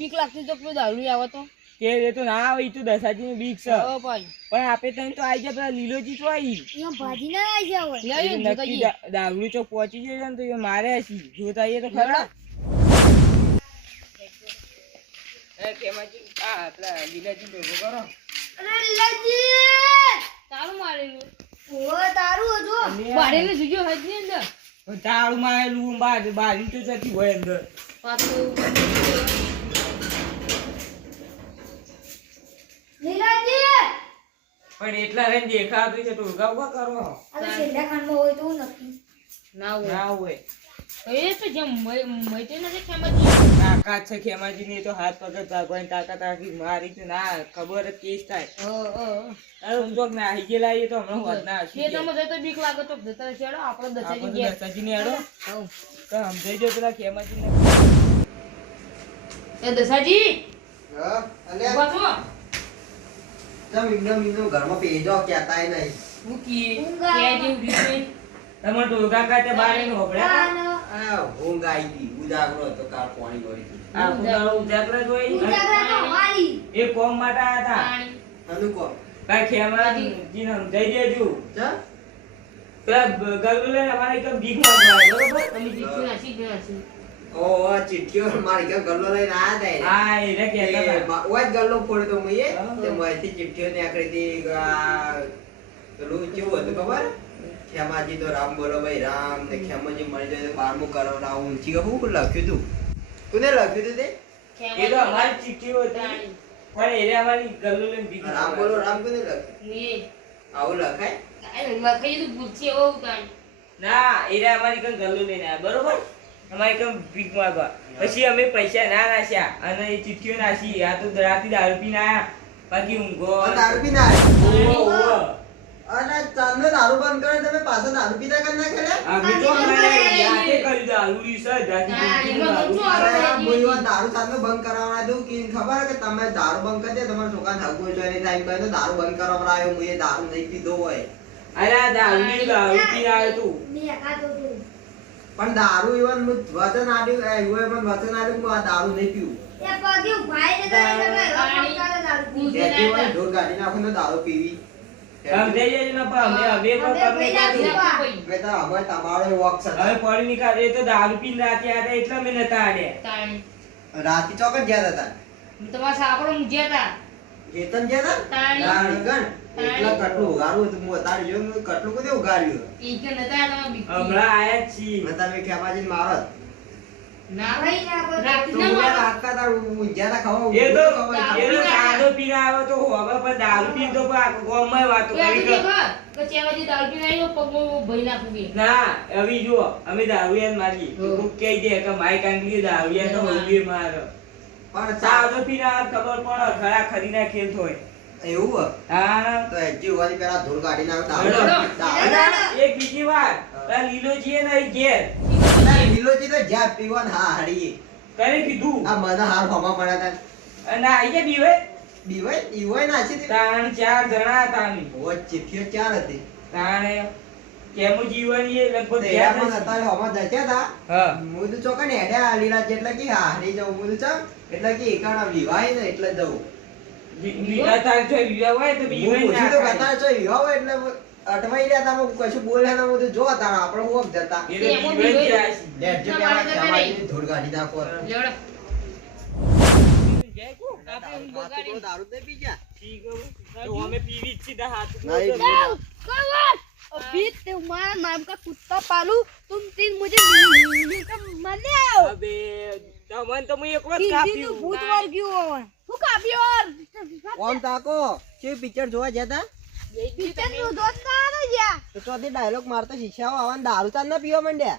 બોક લાગતી તો પેલો દારૂ આવે તો. કે તો ના આવે ઈ તો દસાજી બીક છે. પણ આપે તને તો આવી જાય પેલા લીલોજી તો આવી ભાજી ના આવી. દા- દારૂ ચોક પહોંચી જશે ને તો મારે જોતા આવીએ તો ખરા. એ ખેમાજી, આ પેલા લીલાજી ભેગો કરો. તારું મારેલું. ઓ તારું હજુ. મારેલું જોજો હજી અંદર. તાળું મારેલું બાર બારી તો જતી હોય અંદર. પાછું. લીલાજી! પણ એટલા રહીને દેખાતું છે તો ઉગા ઉગા કરો. આ છેલ્લા ખાનમાં હોય તો નક્કી. ના હોય. ના હોય. એ તો જેમ મૈતે નથી ખેમાજી તાકાત છે? ખેમાજી તો હાથ પકડ ભાગવાની તાકાત રાખી મારી તો ના ખબર જ કેસ થાય. હા હા. અરે હું તો ના આવી ગયેલા એ તો હમણાં હોત ના હસી ખેતરમાં જતો બીક લાગે તો જતા રહેશે હેડો દસાજી ગયા દસાજી ને હેડો. તો સમજાઈ દો પેલા ખેમાજી ને એ દસાજી હા, અલ્યા, ઊભા થો ઇન્ડો મિન્ડો ઘરમાં પેજો કહેતાય નહીં. મૂકી ઊંઘા. ક્યાં જેવું રીત તમે ટોળકા કાચે બારે નો આ ઊંઘ ગઈ, ઉજાગરો પાણી આ ઉજાગરા. તો એ કોમ માટે આયા હતા? ને સમજાઈ દેજો અમારે બરોબર? અમે ઓહો, ચીઠીઓ મારી ઘેર ગલ્લો લઈને આયા હા એને એ. મા- ઓય ગલ્લો ફોડ્યો તો મુઈએ. તે ચીઠીઓ ને હતી, આ પેલું કેવું હતું ખબર? ખેમાજી તો રામ બોલો ભાઈ રામ ને ખેમાજી મળી જાય તો બારમું કરાવડાવું. ઊંચી કે હું લખ્યું તું? લખ્યું તું તે? એ તો અમારી ચિઠ્ઠીઓ હતી પણ એ અમારી ગલ્લો લઈને રામ બોલો રામ કોને લખ્યું? આવું લખાય? લખાઈ તો ભૂલથી એવો ઉતારી ના એને અમારી કઈ ગલ્લો લઈને આયા બરોબર? અમારી ભીખ માંગવા. પછી અમે પૈસા ના નાખ્યા અને એ ચિઠ્ઠીઓ નાખી. આ તો રાતે દારૂ પીને આયા. બાકી ઊંઘો. દારૂ પીને આયા? ઓહો, ઓહો. દારૂ બંધ કરે તમે પાછો દારૂ પીતા કરી નાખે અમે તો જાતે કરી દારૂ રી સર જાતે હા, પીને એમાં તો દારૂ. શું પીને. આવે? અરે આ બોયવા દારૂ ચાંદનો બંધ કરાવવા દઉં કે ખબર કે તમે દારૂ બંધ કરી દે તમારા છોકરા થગવું છે ટાઈમ પર દારૂ બંધ કરાવવા આવ્યો હું એ દારૂ નહીં પીધો હોય. અરે દારૂ દારૂ પીને આવ્યો તું. ને એકાદો તો પણ દારૂ એવન હું વચન આપ્યું એવું પણ વચન આપ્યું હું આ દારૂ નહીં પીવું? એ પગે ઉભાઈ ને તો એને કઈ રફ પકડાવે દારૂ પી. ત્યાંથી હોય ઢોર ગાડી નાખું તો દારૂ પીવી. સમજાઈ ને અમે અમે તમારો વોક છે. હવે પડી નીકળે તો દારૂ પીને રાતે નતા ગયા હતા તમારા સાપડો મૂજ્યા હતા ચેતન ગયા હતા તાણી. ગણ એટલા કટલું ઉગાડવું હતું હું તારી જોયું કટલું કુદે ઉગાડ્યું. ઈ કે નતા હમણાં આયા જ છીએ. મારો. એવું હે? તો એજી હોવાની પેલા ધૂળ દારૂ- હેલો. એક બીજી વાત. લીલો જીએ ને ઘેર. ના, લીલોજી તો જ્યાં પીવાનું હા હારી કરે કીધું? આ મને હાર હોમાં પડ્યા તા. અને આઈ ગયા બીવે બીવાય બીવાય નાખી દીધી. ત્રણ ચાર જણા હતા અમે. ઓ ચિઠ્ઠીઓ ચાર હતી. તાણે કેમુ જીવન એ લગભગ તે ગયા પણ નથી. અત્યારે હોમાં જચ્યા તા. હા. હું તો ચોકન હેડ્યા લીલા જેટલે કે હા હારી જવું હું તો એટલે કે એકાણા વિવાહ ને એટલે જવું. વી- તાર જો વીઘા હોય તો બીવે ના તો ખાય. કતાર વિવાહ હોય એટલે અટવાઈ રહ્યા તા હું કશું બોલ્યા ના હું તો જો તાણ આપણે હોક જતા એ તો એમાં બીવે જ બીવે. જાય છે. લેટ જો તમારે પેલા જતા ખેમાજીની ધૂળ કાઢી નાખો લેવડો જાય કો? આપણે એમ હાથ બગાડી તો દારૂ જ નહીં પી ગયા ઠીક હો. તો અમે પીવી જ છીએ તો હાથ नहीं, તો- कौन? अभी तुम्हारा नाम का कुत्ता पालू तुम तीन मुझे मरने आए हो અબે તમને તો હું એક વાર किसी કાપ્યું. तो भूत मर गयो હું કાપી ઓર ઓમ તાકો કે પિક્ચર જોવા જતા તો ડાયલોગ મારતો આવવાનું દારૂ તાર ના પીવા માંડ્યા?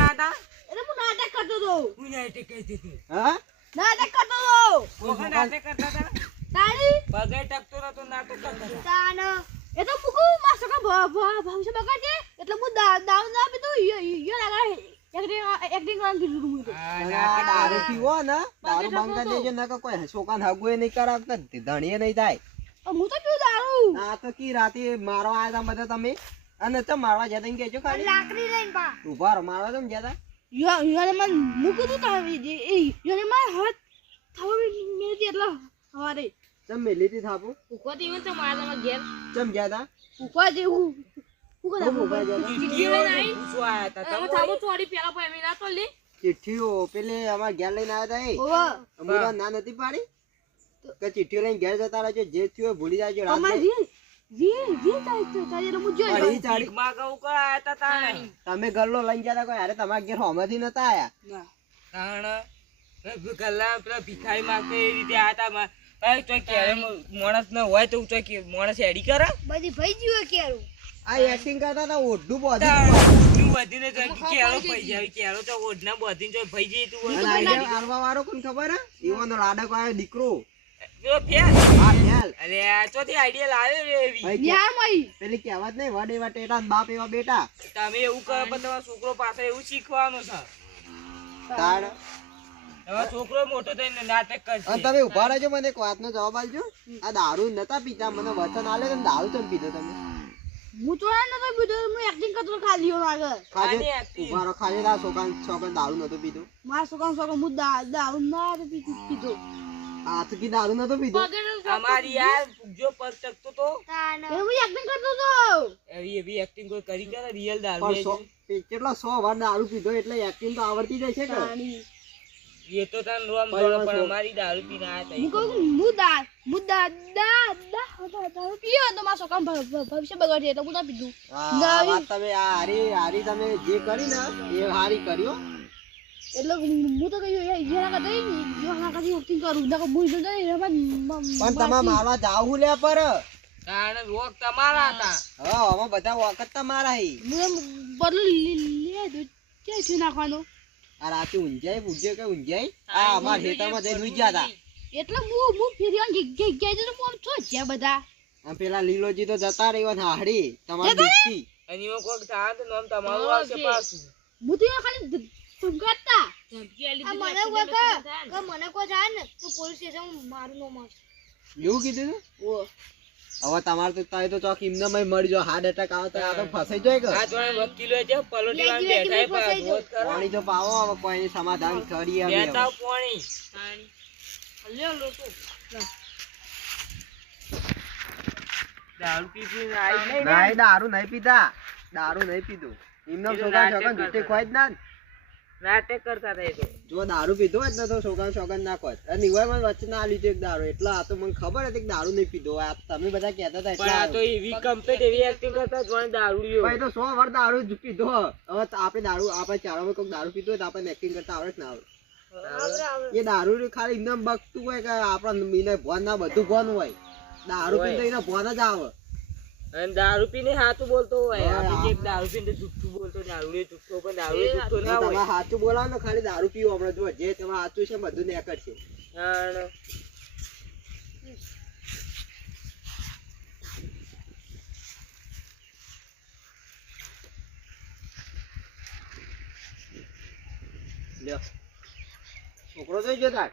કરીને? એટલે હું નાટક કરતો હતો. હું નાટક કરતી હતી. હા? નાટક કરતો હતો. નાટક કરતા હતા? તારી? પગે ટકતો નતો, નાટક કરતા તાન એ તો મુકુ માં સકા ભવિષ્ય બગાડે એટલે હું દા- દારૂ ના પીતો યો યો લગા એક્ટિંગ એક્ટિંગ કીધું તું મને આ અને નાટક આ દારૂ પીવો ને દારૂ બંધ કરી દેજો ના કોઈ છોકરાને હગુએ નહીં કરાવતા ધણીએ નહીં થાય. હું તો પીવું દારૂ. આ તો કી રાતે મારવા આયા તા બધા તમે. અને તો મારવા જતા એમ કહેજો ખાલી. લાકડી લઈને બા. ઊભા રહો મારવા ચમ જતા યો મને મૂકી દઉં તારે એ યોને માર હાથ. થવા મેં એટલે હવારે. તમ મે લીધી થાપો? ભૂખવાથી એવું તો મારા ઘેર. ચમ જતા ઊભા જેવું હું ચમ કદા ઊભા જતા ચીઠીઓ ને પૂછવા આયા તા. તમે તમે થાબો થોડી પેલા મેં ના તો લે. ચિઠ્ઠીઓ પેલે અમાર ઘેર લઈને આવ્યા તા એ. ઓવા અમુરા ના નથી પાડી? કે ચિઠ્ઠીઓ લઈને ઘેર જતા રહેજો જે થયો હોય ભૂલી જાજો જોઈ તમે ગલ્લો લઈને ગયા કોઈ? અરે તમારા ઘેર હોમેથી નતા આયા. ગલ્લા પેલા ભિખારી માંગતા એ રીતે આતા તા માણસ ન હોય તો માણસ એડી કરે? બધી ભાઈ જીવે કેરું આ એક્ટિંગ કરતા તા ઓઢું બોધી. બધીને ચોય કેળો પઈ જાય કેળો તો ઓઢના બધીને ચોય ભઈ જાય તું આરવા વાળો કોણ ખબર હે? ઈવોનો લાડક આવ્યો દીકરો. પેલો ફેર. આ ફેલ અરે ચોથી આઈડિયા લાવ્યો રે એવી. ભાઈ કે- પેલી કહેવત નહીં વડ એવા ટેટા બાપ એવા બેટા. તમે એવું કરો પણ તમારો છોકરો પાસે એવું શીખવાનું છે. તાણ. છોકરો મોટો થઈને નાટક અને તમે ઊભા રહેજો મને એક વાતનો જવાબ આપજો. આ દારૂ નતા પીતા મને વચન આલે તમે દારૂ ચમ પીધો તમે? હું તો નતો પીધો હું એક્ટિંગ કરતો ખાલી હો આગળ ખાલી ખાજે તારા છોકરા છોકરા દારૂ નતો પીધો. મારા છોકરા છોકરા હું દારૂ ના પીધો. હાથ કી દારૂ નતો પીધો અમારી યાર જો પગ ચકતો તો. એ હું એક્ટિંગ કરતો તો? એવી એવી એક્ટિંગ કોઈ કરી કરે રિયલ દારૂ કેટલો સો વાર દારૂ પીધો એટલે એક્ટિંગ તો આવડતી જાય છે કે એ તો તને રોમ દોડો પણ અમારી દારૂ પીને આયા હું તા કહું મુદા હું દા હું દા દારૂ પીયો તો માસો ભ- ભવિષ્ય બગડશે તો હું પીધું. આ વાત તમે આ હારી હારી તમે જે કરી ને એ હારી કર્યો એટલે હું તો કહ્યું યાર જેના કરતા જેના કરતા એક્ટિંગ કરું. ના હું તો જાય એમાં મ- પણ તમે મારવા જાવું લે પર. કારણ રોગ તમારા હતા. હા આમાં બધા વખત તમારા હી. હું લે દઉં છે નાખવાનો? આ રાતે ઊંઝાઈ પૂછ્યો કે ઊંઝાઈ? આ અમાર ખેતરમાં જઈને ઉઈ ગયા હતા એટલે હું હું ફેરી ગયા તો હું આમ છો જ્યાં બધા? પેલા લીલોજી તો જતા રહ્યો ને હાડી તમારી દીકરી. અને એમાં કોઈક થાય નામ તમારું આવશે પાછું. હું તો ખાલી ધમકાતા. મને કોઈ કે મને કોઈ જાય ને તો પોલીસ સ્ટેશન મારું નો માર એવું કીધું તું? હવે તમારે તો તાય તો ચોક ઇમને મય મરી જો હાર્ટ એટેક આવે તો આ તો ફસાઈ જાય કે? આ જોડે વકીલો છે પલોટી વાળા બેઠા રોજ પાણી તો પાવો હવે કોઈની સમાધાન કરી આવે. બેઠા પાણી. પાણી. લ્યો લોકો દારૂ પી પીને આઈ નહીં. દારૂ નહીં પીતા દારૂ નહીં પીધું. એમનો છોકરા છોકરા જૂઠે. ખોય જ ને. નાટક કરતા જો દારૂ પીધો જ ને તો છોકરા છોકરા ના ખોય અને વચ્ચે ના લીધું એક દારૂ. એટલે આ તો મને ખબર હતી કે દારૂ નહીં પીધો. આ તમે બધા કહેતા હતા પણ આ તો એવી કમ્પ્લીટ એવી એક્ટિંગ કરતા જોડે દારૂડિયો. ભાઈ તો સો વાર દારૂ જ પીધો હવે તો આપણે દારૂ આપણે ચારોમાં કોઈ દારૂ પીધો હોય તો આપણે એક્ટિંગ કરતા આવડે ના આવે એ દારૂ ખાલી એમને બગતું હોય કે આપણા એને ભોન ના બધું ભોન હોય. દારૂ હોય. એના ભોન જ આવે. અને દારૂ પીને હાથું બોલતો હોય. આપણે જે દારૂ પીને જુઠ્ઠું બોલતો દારૂડિયો જુઠ્ઠો પણ દારૂડિયો જુઠ્ઠો ના તમે હોય. બોલાવો ને ખાલી દારૂ પીવો હમણાં. જો જે તમારે સાચું છે બધું નેકળ છે અને લ્યો. છોકરો જોઈ ગયો તાર?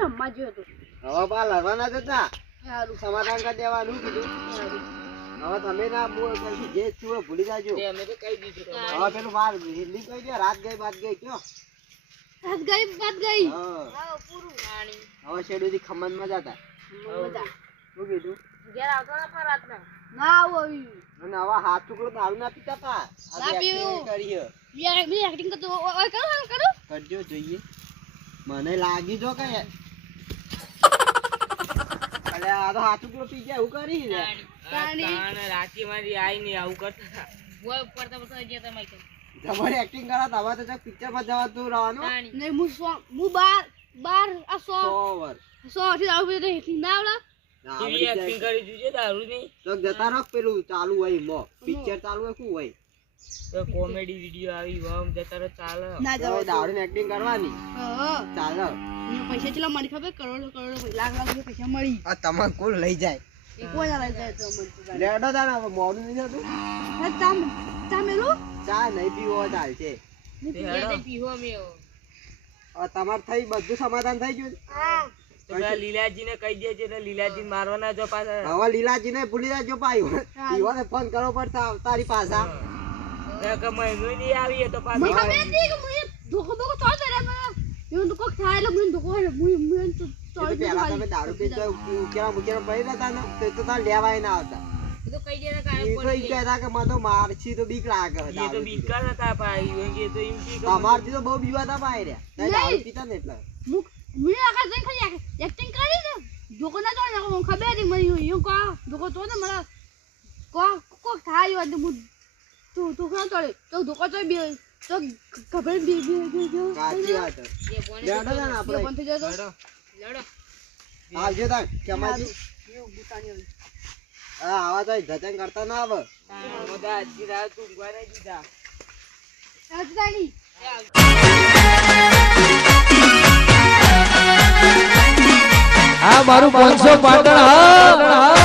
રમવા જોયો હતો. હવે પા લડવાના જ હતા સારું સમાધાન કરી દેવાનું કીધું. હવે તમે ના જે થયું ભૂલી જાજો. અમે તો કહી દીધું હવે પેલું બાર હિન્દી કહી દે રાત ગઈ બાત ગઈ કયો? હાથ ગઈ વાત ગઈ. હા. પૂરું પાણી. હવે શેડુથી ખમણમાં જતા શું કીધું? ઘેર આવતો ના. ના આવી અને હવે હાથ ટુકડો દારૂ ના પીતા પા ના પીવું. કરીએ યાર એક્ટિંગ કરતો ઓય કરો કરો, કરો. કરજો જોઈએ. મને લાગી જો કે અલે આ તો હાથ ટુકડો પી ગયા એવું કરી ને. આ તાણી. મારી આઈ ને આવું કરતા. હતા. ભોય ઉપડતા ઉપડતા ગયા તા એક્ટિંગ કરા તો પિક્ચરમાં રહેવાનું. નહીં હું સો હું બાર બાર આ સો. સો ઓવર સો થી દારૂ પીધો એક્ટિંગ ના આવડે? એવી એક્ટિંગ કરી જોઈએ દારૂ ની તો જતા રહો પેલું ચાલુ હોય મો પિક્ચર ચાલુ હોય શું હોય? તો કોમેડી વીડિયો આવી વામ જતા રહો ચાલે. ના જવાય. દારૂ એક્ટિંગ કરવાની? હા ચાલો. પૈસા ચેટલા મળી ખબર? કરોડો કરોડો લાખ લાખ પૈસા મળી. આ તમાર કુલ લઈ જાય? એ કોઈ લઈ જાય તો મને. લેડો તારે હવે મોડું નહીં થતું? હે, ચા ચા ચા નહીં પીવો ચાલશે પીવો. હવે તમારે થઈ બધું સમાધાન થઈ ગયું? હા. લીલાજી ને લીલાજીને કહી દેજે લીલાજી લીલાજીને મારવાના જો પાછા. હવે લીલાજી ને ભૂલી જાજો પાયો ઈવાને ફોન કરવો પડશે તારી પાછા. ના કે મહિનો નહીં આવીએ તો મને ખબર હતી કે મને ધોકો બોકો ચોલ દે મને. એવું તો કોક થાય એટલે મને ધોકો હોય મને મને તો એ ચોલ તો તમે દારૂ પી તો ઉકેલા પડી રહેતા ને તો તો તાર લેવાય ના આવતા તો કહી દેતા કાલે એ તો કહેતા કે મને તો મારછી તો બીક લાગે એ તો પાઈ એ તો એમ કે અમારથી તો બહુ બીવાતા પાય રહ્યા. દારૂ પીતા ને એટલે. મુક મને આખા જઈને ખાલી એક્ટિંગ કરી દે ધોકો ના ખબર હતી મને એવું કો ધોકો તો ને મને. કો કોક થાય હું તો તું ના ચોલે તો ધોકો તો બે. તો ખબર બે બે બે બે. સાચી વાત. જે ફોન લેડો ને આપણે. બંધ થઈ જતો લડો. આવજો તાર કેમાજી આ આવા. તો જતન કરતા ના આવે. બધા આજી રાત તું નહીં દીધા. રાજધાની. આ મારું પાંચસો પાટણ હા.